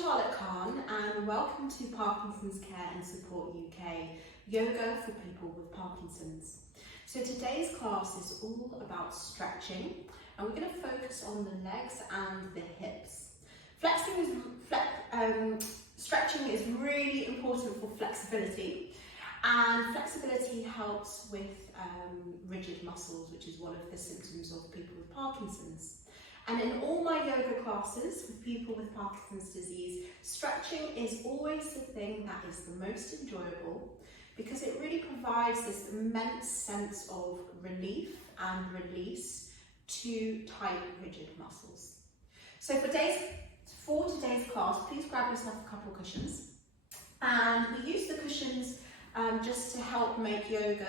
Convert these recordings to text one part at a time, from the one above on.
Charlotte Kahn and welcome to Parkinson's Care and Support UK, yoga for people with Parkinson's. So today's class is all about stretching and we're going to focus on the legs and the hips. Stretching is really important for flexibility, and flexibility helps with rigid muscles, which is one of the symptoms of people with Parkinson's. And in all my yoga classes with people with Parkinson's disease, stretching is always the thing that is the most enjoyable because it really provides this immense sense of relief and release to tight, rigid muscles. So for today's class, please grab yourself a couple of cushions. And we use the cushions just to help make yoga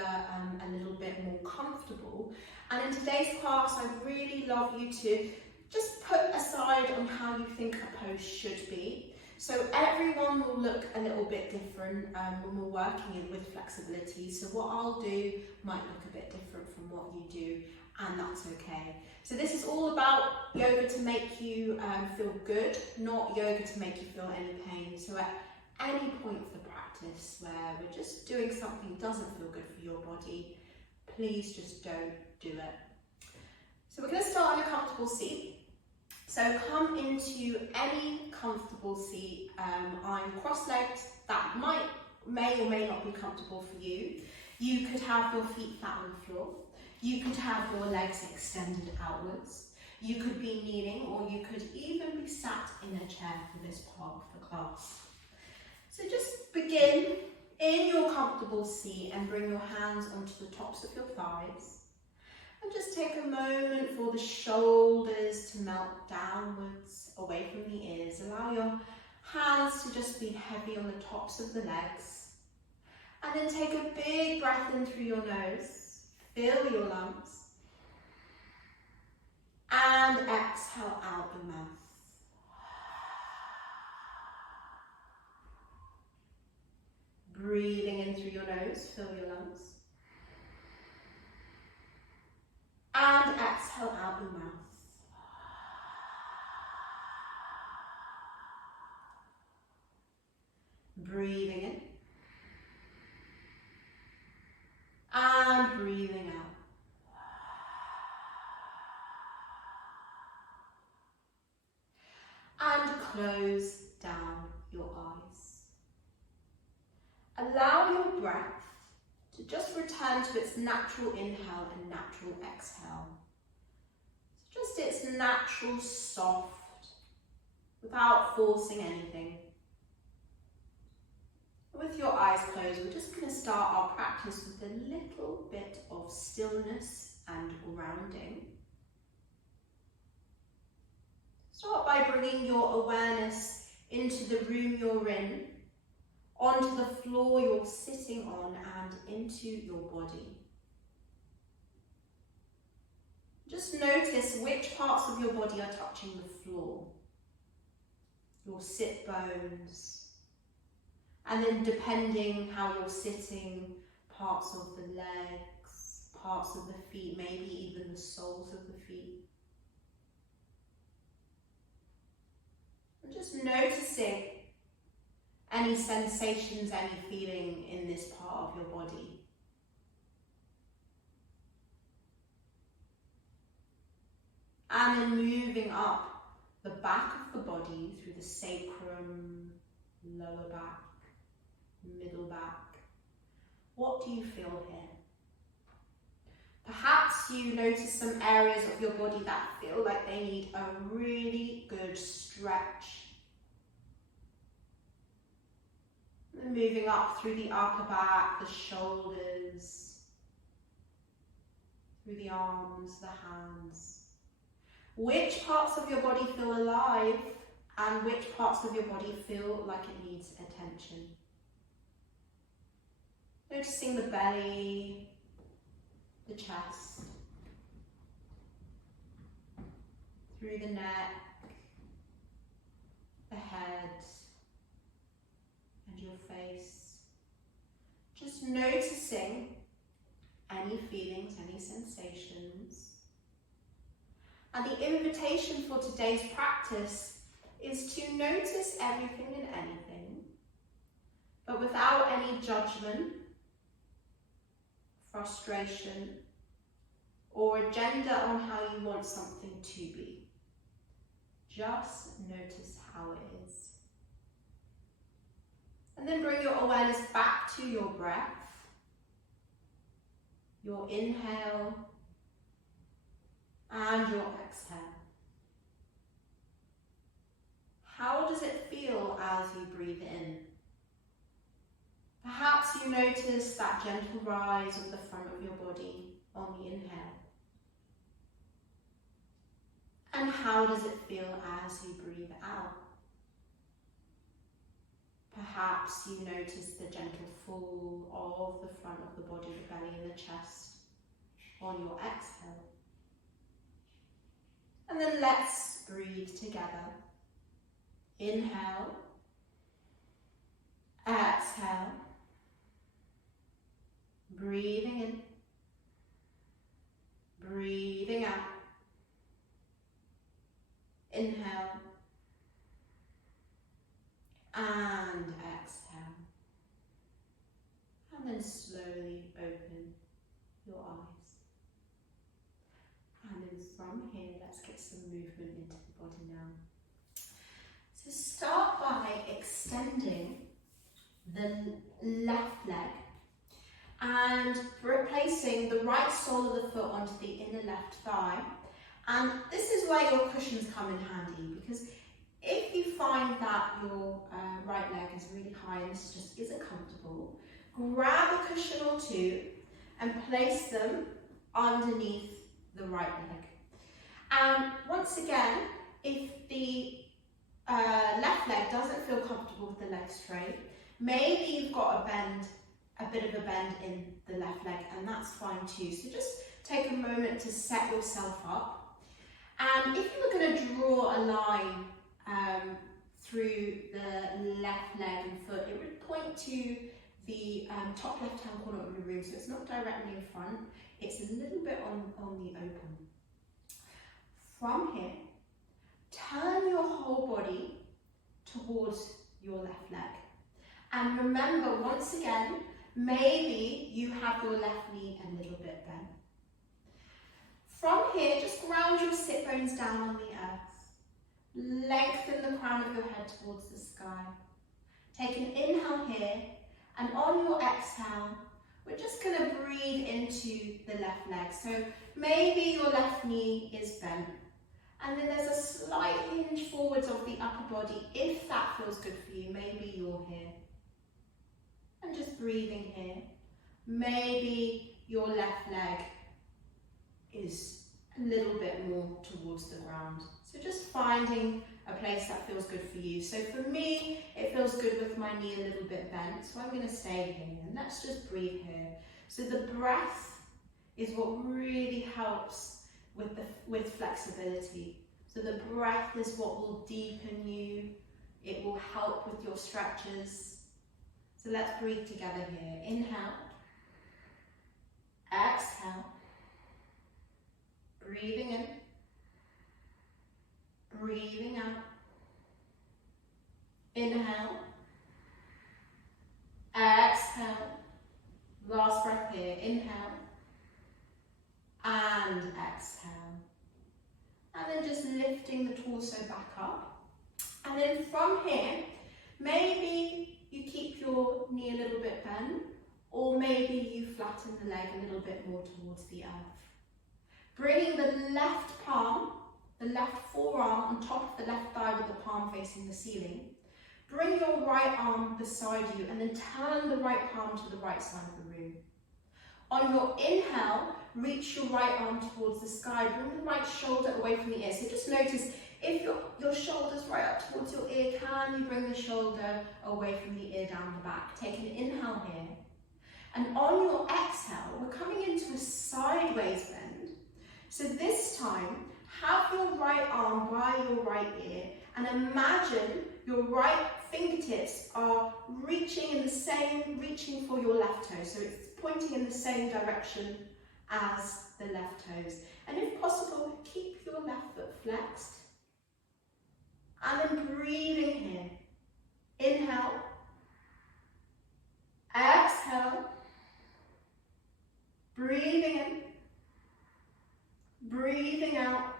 a little bit more comfortable. And in today's class, I'd really love you to just put aside on how you think a pose should be. So everyone will look a little bit different when we're working with flexibility. So what I'll do might look a bit different from what you do, and that's okay. So this is all about yoga to make you feel good, not yoga to make you feel any pain. So at any point of the practice where we're just doing something that doesn't feel good for your body, please just don't do it. So we're going to start in a comfortable seat. So come into any comfortable seat. I'm cross-legged. That may or may not be comfortable for you. You could have your feet flat on the floor. You could have your legs extended outwards. You could be kneeling, or you could even be sat in a chair for this part of the class. So just begin in your comfortable seat and bring your hands onto the tops of your thighs. And just take a moment for the shoulders to melt downwards, away from the ears. Allow your hands to just be heavy on the tops of the legs. And then take a big breath in through your nose. Fill your lungs. And exhale out your mouth. Breathing in through your nose, fill your lungs. And exhale out your mouth. Breathing in. And breathing out. And close down your eyes. Allow your breath to just return to its natural inhale and natural exhale. So just its natural soft, without forcing anything. With your eyes closed, we're just going to start our practice with a little bit of stillness and grounding. Start by bringing your awareness into the room you're in, onto the floor you're sitting on, and into your body. Just notice which parts of your body are touching the floor. Your sit bones. And then depending how you're sitting, parts of the legs, parts of the feet, maybe even the soles of the feet. And just noticing any sensations, any feeling in this part of your body. And then moving up the back of the body through the sacrum, lower back, middle back. What do you feel here? Perhaps you notice some areas of your body that feel like they need a really good stretch. And moving up through the upper back, the shoulders, through the arms, the hands. Which parts of your body feel alive and which parts of your body feel like it needs attention? Noticing the belly, the chest, through the neck, the head, and your face. Just noticing any feelings, any sensations. And the invitation for today's practice is to notice everything and anything, but without any judgment, frustration, or agenda on how you want something to be. Just notice how it is. And then bring your awareness back to your breath, your inhale and your exhale. How does it feel as you breathe in? Perhaps you notice that gentle rise of the front of your body on the inhale. And how does it feel as you breathe out? Perhaps you notice the gentle fall of the front of the body, the belly and the chest on your exhale. And then let's breathe together. Inhale, exhale, breathing in, breathing out. Inhale and exhale. And then slowly open your eyes. And then from here, let's get some movement into the body now. So start by extending the left leg and replacing the right sole of the foot onto the inner left thigh. And this is where your cushions come in handy, because if you find that your right leg is really high and this just isn't comfortable, grab a cushion or two and place them underneath the right leg. And once again, if the left leg doesn't feel comfortable with the leg straight, maybe you've got a bit of a bend in the left leg, and that's fine too. So just take a moment to set yourself up. And if you were going to draw a line through the left leg and foot, it would point to the top left-hand corner of the room, so it's not directly in front, it's a little bit on the open. From here, turn your whole body towards your left leg. And remember, once again, maybe you have your left knee a little bit bent. From here, just ground your sit bones down on the earth. Lengthen the crown of your head towards the sky. Take an inhale here, and on your exhale, we're just going to breathe into the left leg. So maybe your left knee is bent, and then there's a slight hinge forwards of the upper body. If that feels good for you, maybe you're here. And just breathing here. Maybe your left leg is a little bit more towards the ground. So just finding a place that feels good for you. So for me, it feels good with my knee a little bit bent, so I'm going to stay here, and let's just breathe here. So the breath is what really helps with flexibility. So the breath is what will deepen you. It will help with your stretches. So let's breathe together here. Inhale, exhale, breathing in, breathing out. Inhale, exhale, last breath here. Inhale and exhale. And then just lifting the torso back up. And then from here, maybe you keep your knee a little bit bent, or maybe you flatten the leg a little bit more towards the earth. Bringing the left palm, the left forearm on top of the left thigh with the palm facing the ceiling. Bring your right arm beside you and then turn the right palm to the right side of the room. On your inhale, reach your right arm towards the sky. Bring the right shoulder away from the ear. So just notice, if your shoulder's right up towards your ear, can you bring the shoulder away from the ear down the back? Take an inhale here. And on your exhale, we're coming into a sideways bend. So this time, have your right arm by your right ear and imagine your right fingertips are reaching for your left toe. So it's pointing in the same direction as the left toes. And if possible, keep your left foot flexed And then breathing here. Inhale. Exhale. Breathing in. Breathing out.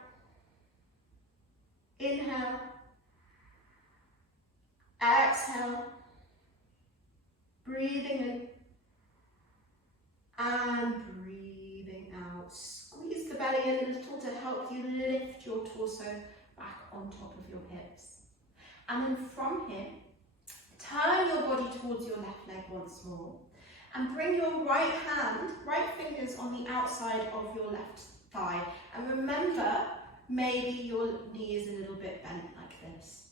Inhale. Exhale. Breathing in. And breathing out. Squeeze the belly in a little to help you lift your torso back on top of your hips. And then from here, turn your body towards your left leg once more. And bring your right fingers on the outside of your left thigh. And remember, maybe your knee is a little bit bent like this.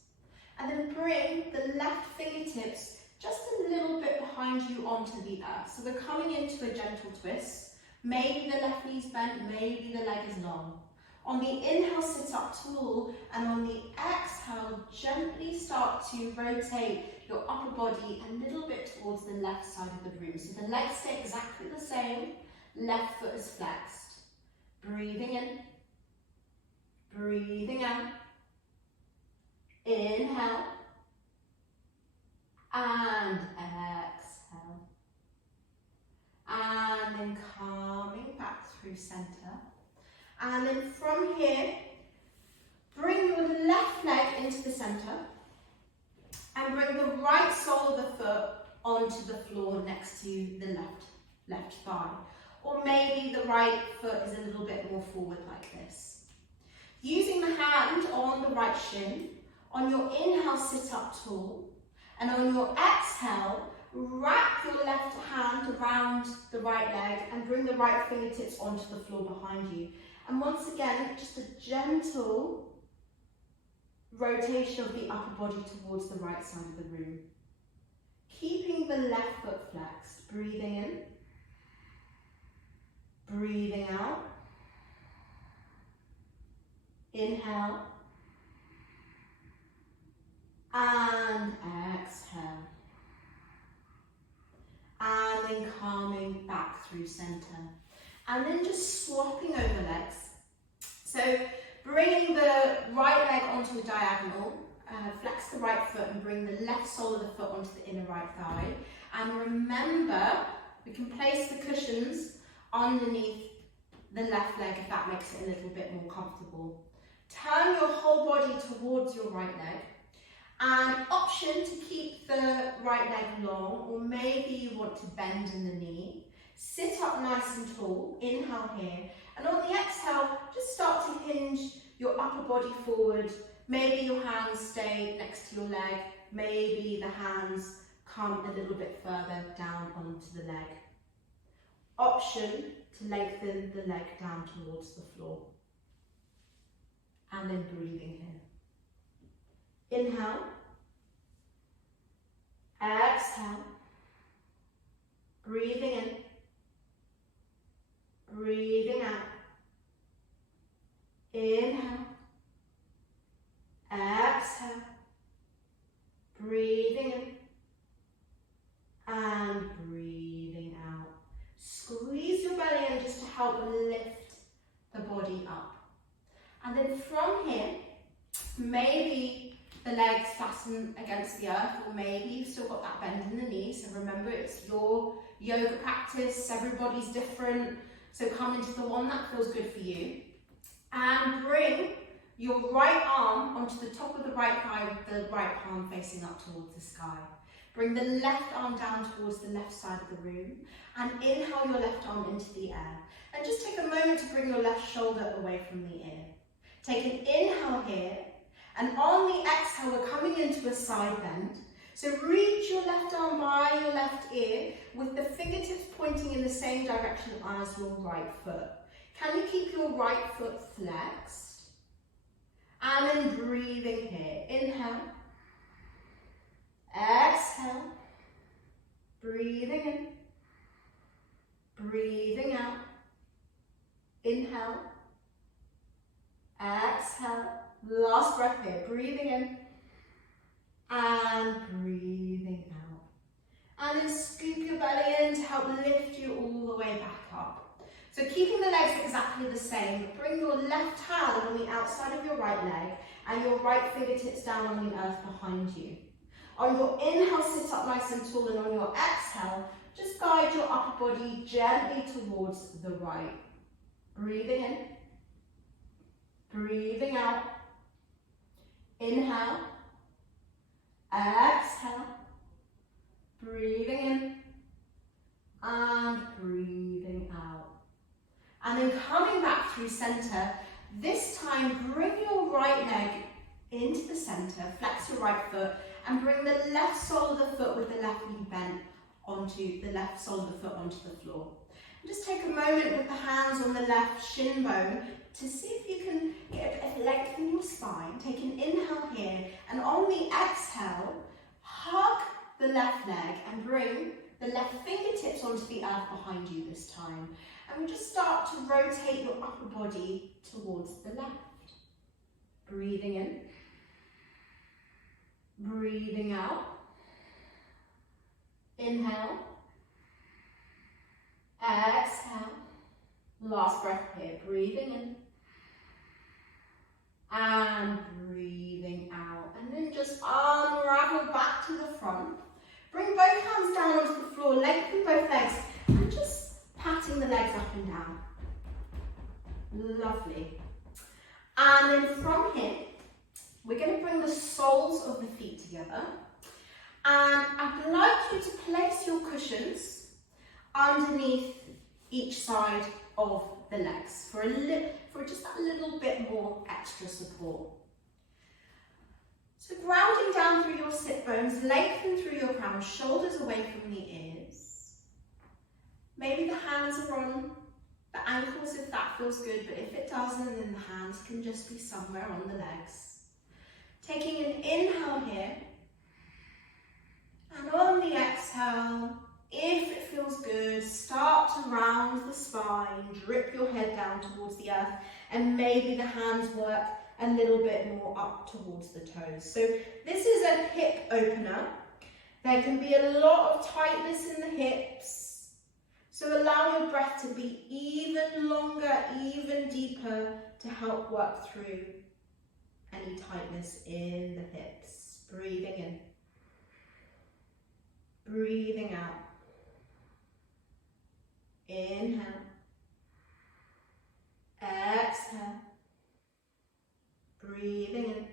And then bring the left fingertips just a little bit behind you onto the earth. So we're coming into a gentle twist. Maybe the left knee's bent, maybe the leg is long. On the inhale, sit up tall, and on the exhale, gently start to rotate your upper body a little bit towards the left side of the room. So the legs stay exactly the same, left foot is flexed. Breathing in, breathing out. Inhale, and exhale. And then coming back through center. And then from here, bring your left leg into the center and bring the right sole of the foot onto the floor next to the left thigh. Or maybe the right foot is a little bit more forward like this. Using the hand on the right shin, on your inhale, sit up tall. And on your exhale, wrap your left hand around the right leg and bring the right fingertips onto the floor behind you. And once again, just a gentle rotation of the upper body towards the right side of the room. Keeping the left foot flexed. Breathing in. Breathing out. Inhale. And exhale. And then coming back through center. And then just swapping over legs. So bringing the right leg onto a diagonal, flex the right foot and bring the left sole of the foot onto the inner right thigh. And remember, we can place the cushions underneath the left leg if that makes it a little bit more comfortable. Turn your whole body towards your right leg. And option to keep the right leg long, or maybe you want to bend in the knee. Sit up nice and tall, inhale here, and on the exhale, just start to hinge your upper body forward. Maybe your hands stay next to your leg, maybe the hands come a little bit further down onto the leg. Option to lengthen the leg down towards the floor. And then breathing here. Inhale. Exhale. Breathing in. Breathing out. Inhale. Exhale. Breathing in. And breathing out. Squeeze your belly in just to help lift the body up. And then from here, maybe the legs fasten against the earth, or maybe you've still got that bend in the knee. So remember, it's your yoga practice, everybody's different. So come into the one that feels good for you. And bring your right arm onto the top of the right thigh with the right palm facing up towards the sky. Bring the left arm down towards the left side of the room. And inhale your left arm into the air. And just take a moment to bring your left shoulder away from the ear. Take an inhale here. And on the exhale, we're coming into a side bend. So reach your left arm by your left ear with the fingertips pointing in the same direction as your right foot. Can you keep your right foot flexed? And then breathing here. Inhale. Exhale. Breathing in. Breathing out. Inhale. Exhale. Last breath here. Breathing in. And breathing out. And then scoop your belly in to help lift you all the way back up. So So keeping the legs exactly the same, bring your left hand on the outside of your right leg and your right fingertips down on the earth behind you. On your inhale, sit up nice and tall, and on your exhale, just guide your upper body gently towards the right. Breathing in, breathing out. Inhale, exhale, breathing in, and breathing out. And then coming back through center, this time bring your right leg into the center, flex your right foot, and bring the left sole of the foot with the left knee bent onto the left sole of the foot onto the floor. And just take a moment with the hands on the left shin bone to see if you can get a bit of length in your spine. Take an inhale here, and on the exhale, hug the left leg and bring the left fingertips onto the earth behind you this time. And we just start to rotate your upper body towards the left. Breathing in, breathing out. Inhale, exhale. Last breath here, breathing in and breathing out. And then just unravel back to the front. Bring both hands down onto the floor, lengthen both legs, and just patting the legs up and down. Lovely. And then from here, we're going to bring the soles of the feet together. And I'd like you to place your cushions underneath each side of the legs for just a little bit more extra support. So grounding down through your sit bones, lengthen through your crown, shoulders away from the ears. Maybe the hands are on the ankles if that feels good, but if it doesn't, then the hands can just be somewhere on the legs. Taking an inhale here, and on the exhale, if it feels good, start to round the spine, drip your head down towards the earth, and maybe the hands work a little bit more up towards the toes. So this is a hip opener. There can be a lot of tightness in the hips. So allow your breath to be even longer, even deeper to help work through any tightness in the hips. Breathing in. Breathing out. Inhale. Exhale. Breathing in.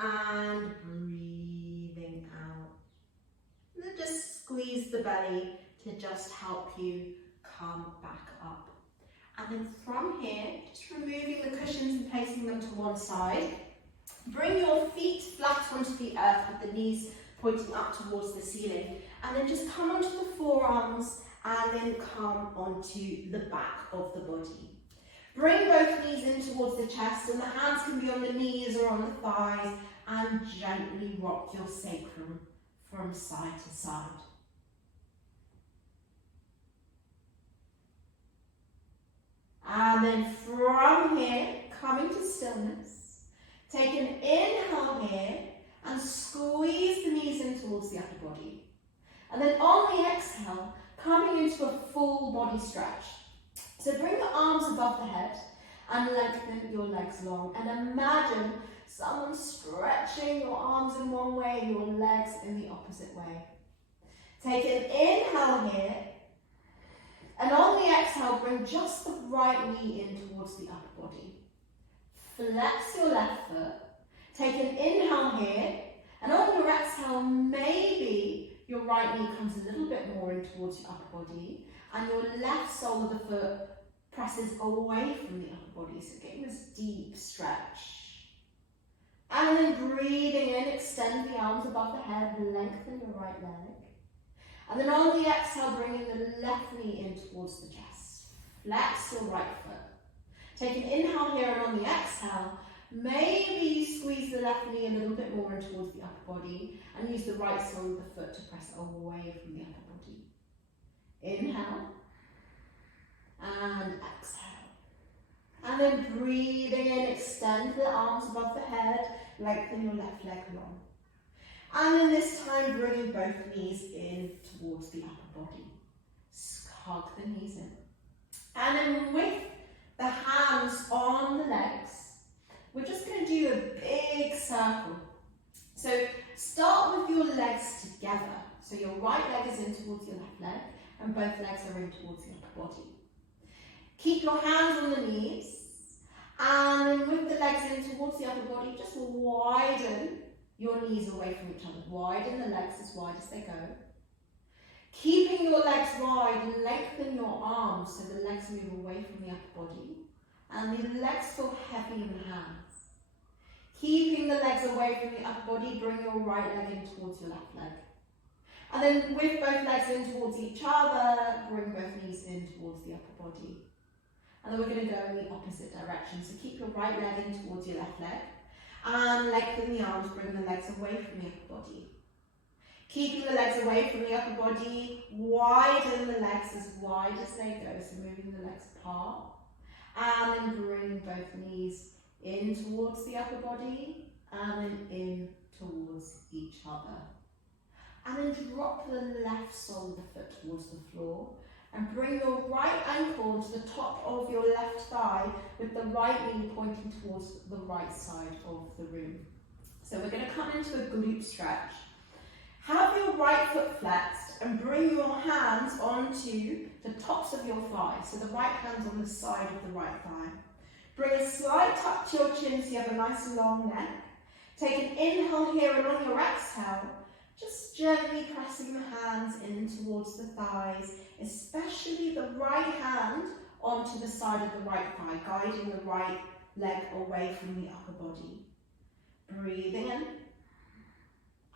And breathing out. And then just squeeze the belly to just help you come back up. And then from here, just removing the cushions and placing them to one side. Bring your feet flat onto the earth with the knees pointing up towards the ceiling. And then just come onto the forearms and then come onto the back of the body. Bring both knees in towards the chest, and the hands can be on the knees or on the thighs, and gently rock your sacrum from side to side. And then from here, coming to stillness, take an inhale here and squeeze the knees in towards the upper body. And then on the exhale, coming into a full body stretch. So bring the arms above the head and lengthen your legs long. And imagine someone stretching your arms in one way, your legs in the opposite way. Take an inhale here. And on the exhale, bring just the right knee in towards the upper body. Flex your left foot. Take an inhale here. And on your exhale, maybe your right knee comes a little bit more in towards your upper body. And your left sole of the foot presses away from the upper body. So getting this deep stretch. And then breathing in, extend the arms above the head, lengthen your right leg. And then on the exhale, bringing the left knee in towards the chest. Flex your right foot. Take an inhale here, and on the exhale, maybe you squeeze the left knee a little bit more in towards the upper body and use the right sole of the foot to press away from the upper body. Inhale and exhale. And then breathing in, extend the arms above the head, lengthen your left leg long. And then this time, bringing both knees in towards the upper body. hug the knees in. And then with the hands on the legs, we're just going to do a big circle. So start with your legs together. So your right leg is in towards your left leg, and both legs are in towards the upper body. Keep your hands on the knees, and then with the legs in towards the upper body, just widen your knees away from each other. Widen the legs as wide as they go. Keeping your legs wide, lengthen your arms so the legs move away from the upper body, and the legs feel heavy in the hands. Keeping the legs away from the upper body, bring your right leg in towards your left leg. And then with both legs in towards each other, bring both knees in towards the upper body. And then we're going to go in the opposite direction. So keep your right leg in towards your left leg, and lengthen the arms, bring the legs away from the upper body. Keeping the legs away from the upper body, widen the legs as wide as they go, so moving the legs apart. And then bring both knees in towards the upper body, and then in towards each other. And then drop the left sole of the foot towards the floor, and bring your right ankle onto the top of your left thigh, with the right knee pointing towards the right side of the room. So we're going to come into a glute stretch. Have your right foot flexed and bring your hands onto the tops of your thighs. So the right hand's on the side of the right thigh. Bring a slight tuck to your chin so you have a nice long neck. Take an inhale here, and on your exhale, just gently pressing the hands in towards the thighs, especially the right hand onto the side of the right thigh, guiding the right leg away from the upper body. Breathing in.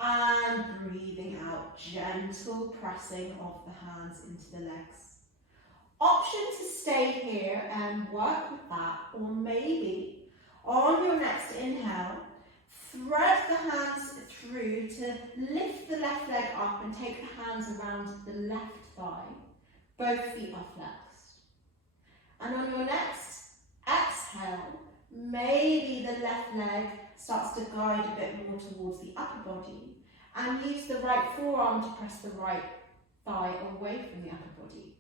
And breathing out, gentle pressing of the hands into the legs. Option to stay here and work with that, or maybe on your next inhale, thread the hands through to lift the left leg up and take the hands around the left thigh. Both feet are flexed. And on your next exhale, maybe the left leg starts to guide a bit more towards the upper body, and use the right forearm to press the right thigh away from the upper body.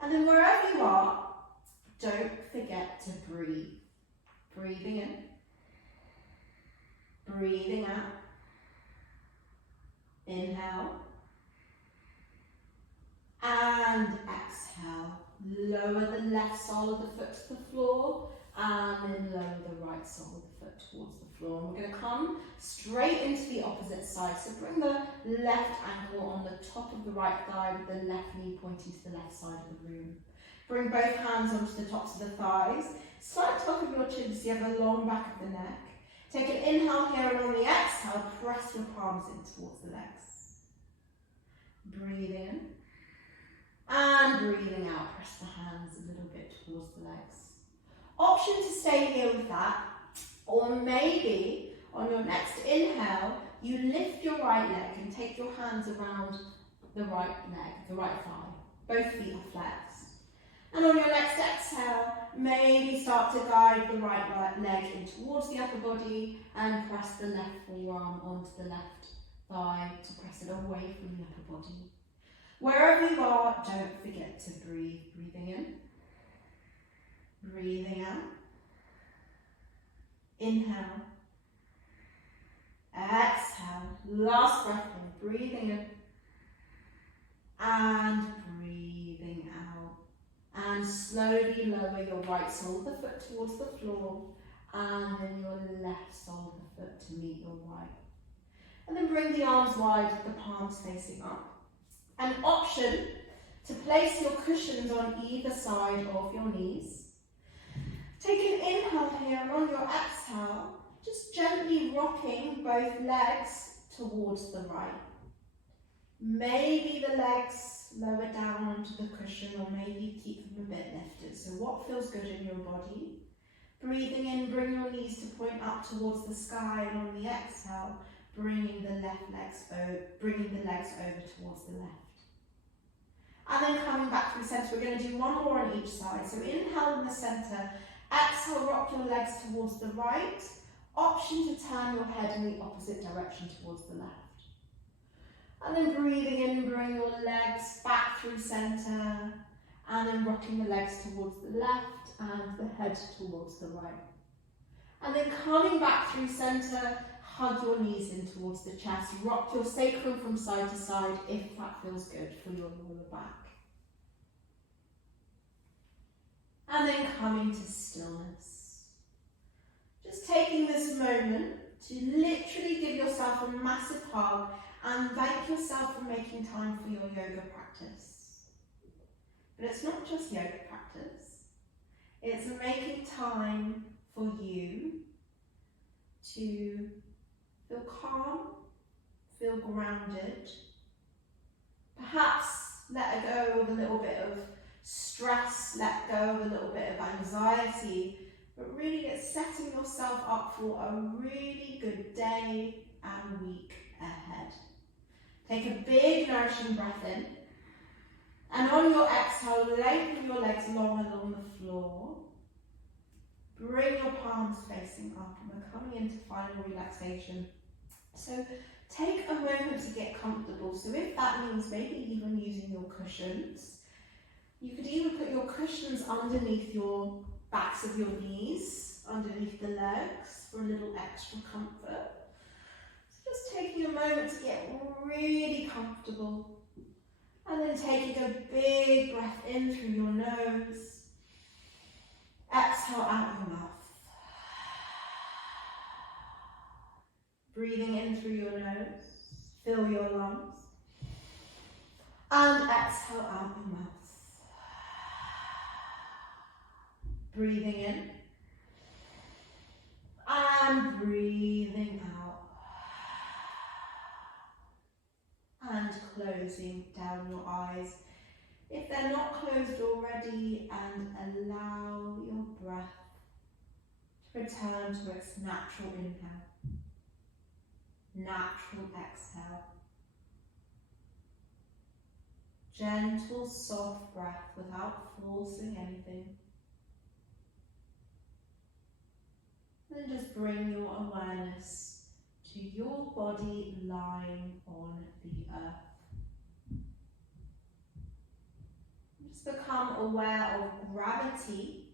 And then wherever you are, don't forget to breathe. Breathing in, breathing out. Inhale, and exhale. Lower the left sole of the foot to the floor, and then lower the right sole of the foot towards the floor. And we're going to come straight into the opposite side. So bring the left ankle on the top of the right thigh with the left knee pointing to the left side of the room. Bring both hands onto the tops of the thighs. Slight tuck of your chin so you have a long back of the neck. Take an inhale here, and on the exhale, press your palms in towards the legs. Breathe in. And breathing out, press the hands a little bit towards the legs. Option to stay here with that, or maybe on your next inhale, you lift your right leg and take your hands around the right leg, the right thigh. Both feet are flexed. And on your next exhale, maybe start to guide the right leg in towards the upper body and press the left forearm onto the left thigh to press it away from the upper body. Wherever you are, don't forget to breathe. Breathing in, breathing out. Inhale, exhale. Last breath in, breathing in and breathing out. And slowly lower your right sole of the foot towards the floor, and then your left sole of the foot to meet your right. And then bring the arms wide with the palms facing up. An option to place your cushions on either side of your knees. Take an inhale here, and on your exhale, just gently rocking both legs towards the right. Maybe the legs lower down onto the cushion, or maybe keep them a bit lifted. So what feels good in your body? Breathing in, bring your knees to point up towards the sky, and on the exhale, bringing the legs over towards the left. And then coming back to the centre, we're going to do one more on each side. So inhale in the centre, exhale, rock your legs towards the right. Option to turn your head in the opposite direction towards the left. And then breathing in, bring your legs back through centre, and then rocking the legs towards the left and the head towards the right. And then coming back through centre, hug your knees in towards the chest, rock your sacrum from side to side if that feels good for your lower back. And then coming to stillness. Just taking this moment to literally give yourself a massive hug and thank yourself for making time for your yoga practice. But it's not just yoga practice, it's making time for you to feel calm, feel grounded, perhaps let go of a little bit of stress, let go of a little bit of anxiety, but really it's setting yourself up for a really good day and week ahead. Take a big nourishing breath in, and on your exhale, lengthen your legs long along the floor. Bring your palms facing up, and we're coming into final relaxation. So take a moment to get comfortable. So if that means maybe even using your cushions, you could even put your cushions underneath your backs of your knees, underneath the legs for a little extra comfort. So just taking a moment to get really comfortable, and then taking a big breath in through your nose. Exhale out your mouth. Breathing in through your nose, fill your lungs. And exhale out your mouth. Breathing in. And breathing out. And closing down your eyes if they're not closed already, and allow your breath to return to its natural inhale, natural exhale. Gentle, soft breath without forcing anything. Then just bring your awareness to your body lying on the earth. Just become aware of gravity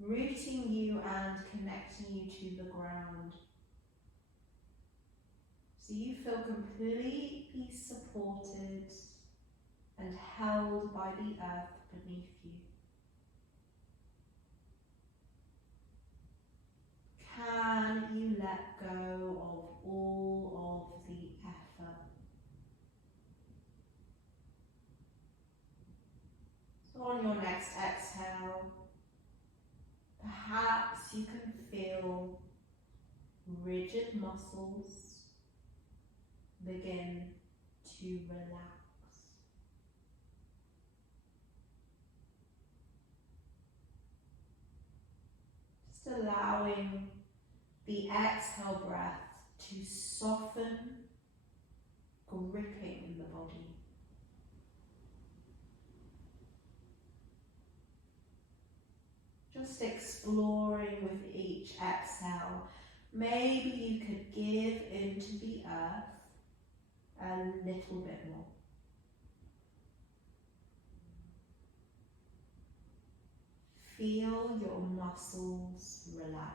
rooting you and connecting you to the ground. So you feel completely supported and held by the earth beneath you. Can you let go of all of the effort? So on your next exhale, perhaps you can feel rigid muscles begin to relax. Just allowing the exhale breath to soften, gripping in the body. Just exploring with each exhale. Maybe you could give into the earth a little bit more. Feel your muscles relax.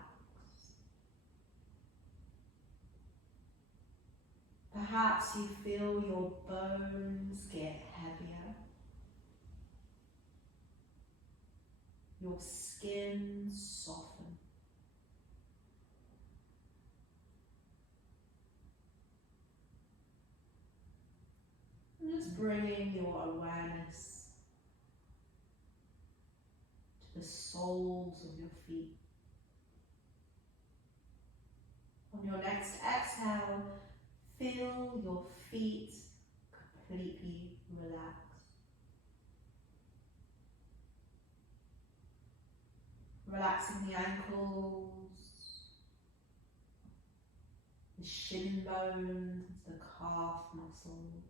Perhaps you feel your bones get heavier. Your skin soften. And just bringing your awareness to the soles of your feet. On your next exhale, feel your feet completely relax. Relaxing the ankles, the shin bones, the calf muscle.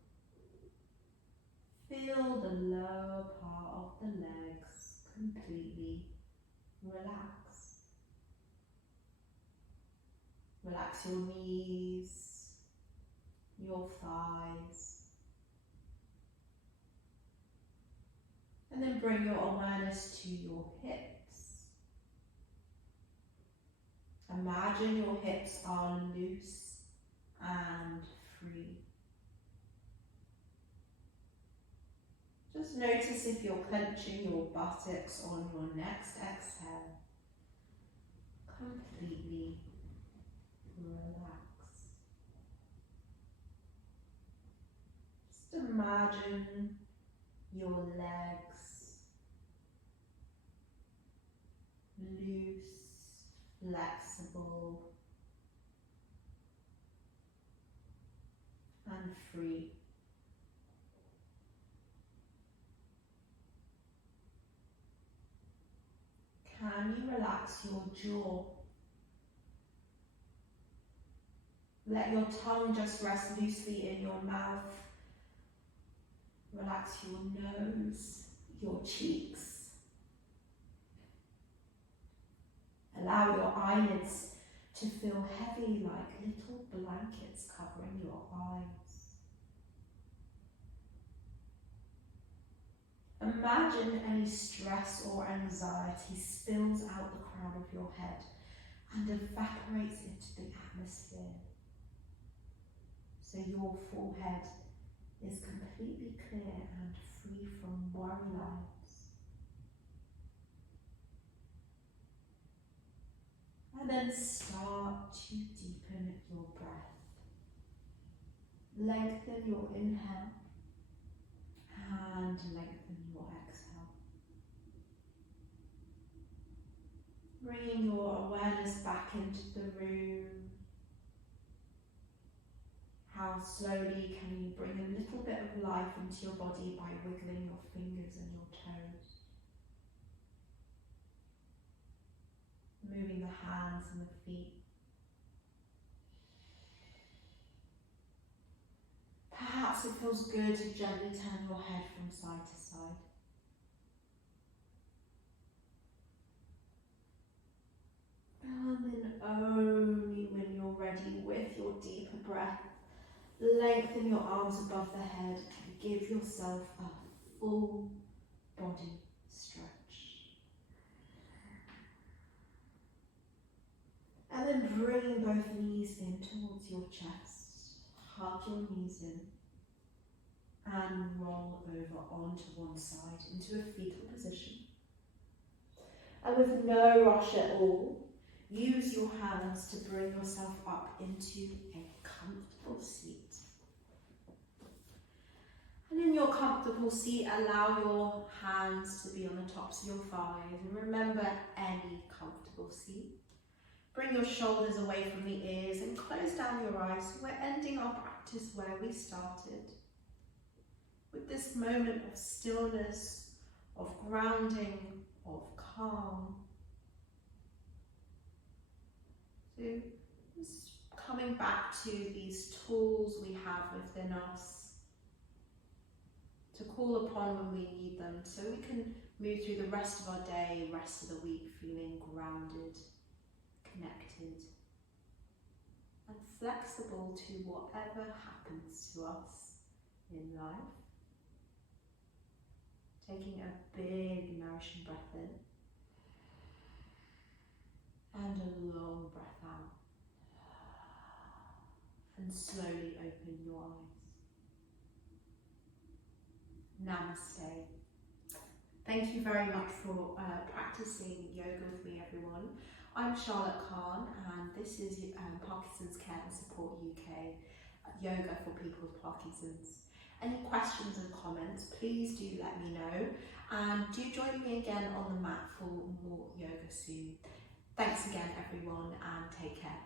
Feel the lower part of the legs completely relax. Relax your knees, your thighs. And then bring your awareness to your hips. Imagine your hips are loose and free. Just notice if you're clenching your buttocks on your next exhale. Completely relax. Just imagine your legs loose, flexible, and free. Can you relax your jaw? Let your tongue just rest loosely in your mouth. Relax your nose, your cheeks. Allow your eyelids to feel heavy like little blankets covering your eyes. Imagine any stress or anxiety spills out the crown of your head and evaporates into the atmosphere. So your forehead is completely clear and free from worry lines. And then start to deepen your breath. Lengthen your inhale and lengthen your exhale. Bringing your awareness back into the room. How slowly can you bring a little bit of life into your body by wiggling your fingers and your toes? Moving the hands and the feet. Perhaps it feels good to gently turn your head from side to side. And then only when you're ready with your deeper breath, lengthen your arms above the head and give yourself a full body stretch. And then bring both knees in towards your chest. Hug your knees in and roll over onto one side into a fetal position. And with no rush at all, use your hands to bring yourself up into a comfortable seat. And in your comfortable seat, allow your hands to be on the tops of your thighs. And remember, any comfortable seat. Bring your shoulders away from the ears and close down your eyes. We're ending our practice where we started. With this moment of stillness, of grounding, of calm. So just coming back to these tools we have within us to call upon when we need them, so we can move through the rest of our day, rest of the week, feeling grounded, connected, and flexible to whatever happens to us in life. Taking a big nourishing breath in and a long breath out, and slowly open your eyes. Namaste. Thank you very much for practicing yoga with me, everyone. I'm Charlotte Kahn, and this is Parkinson's Care and Support UK, yoga for people with Parkinson's. Any questions and comments, please do let me know, and do join me again on the mat for more yoga soon. Thanks again, everyone, and take care.